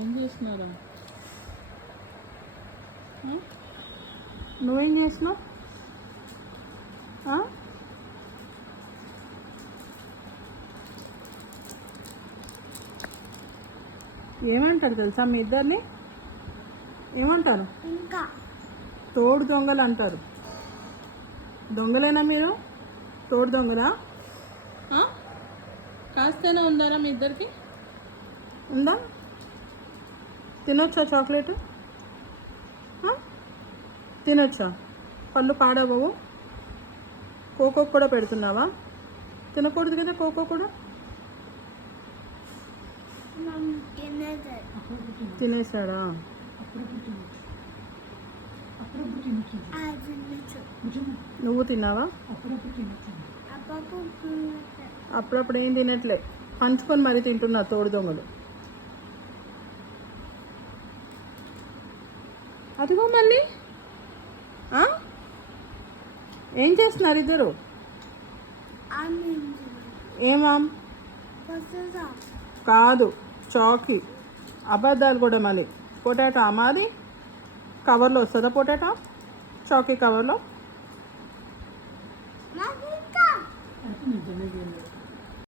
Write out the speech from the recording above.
ఏం చేసినారా? నువ్వేం చేసినావు? ఏమంటారు తెలుసా మీ ఇద్దరిని? ఏమంటారు? ఇంకా తోడు దొంగలు అంటారు. దొంగలేనా మీరు? తోడు దొంగలా? కాస్తేనే ఉందారా మీ ఇద్దరికి? ఉందా? తినొచ్చా చాక్లెట్? తినొచ్చా? పళ్ళు పాడవవు? కోకో కూడా పెడుతున్నావా? తినకూడదు కదా కోకో కూడా. తినేసాడా? నువ్వు తిన్నావా? అప్పుడప్పుడు ఏం తినట్లే, పంచుకొని మరీ తింటున్నా తోడు దొంగలు. అదిగో మళ్ళీ ఏం చేస్తున్నారు ఇద్దరు? ఏమాం కాదు, చాకీ. అబద్ధాలు కూడా మళ్ళీ. పొటాటో మాది కవర్లో వస్తుందా? పొటాటో చాకీ కవర్లో.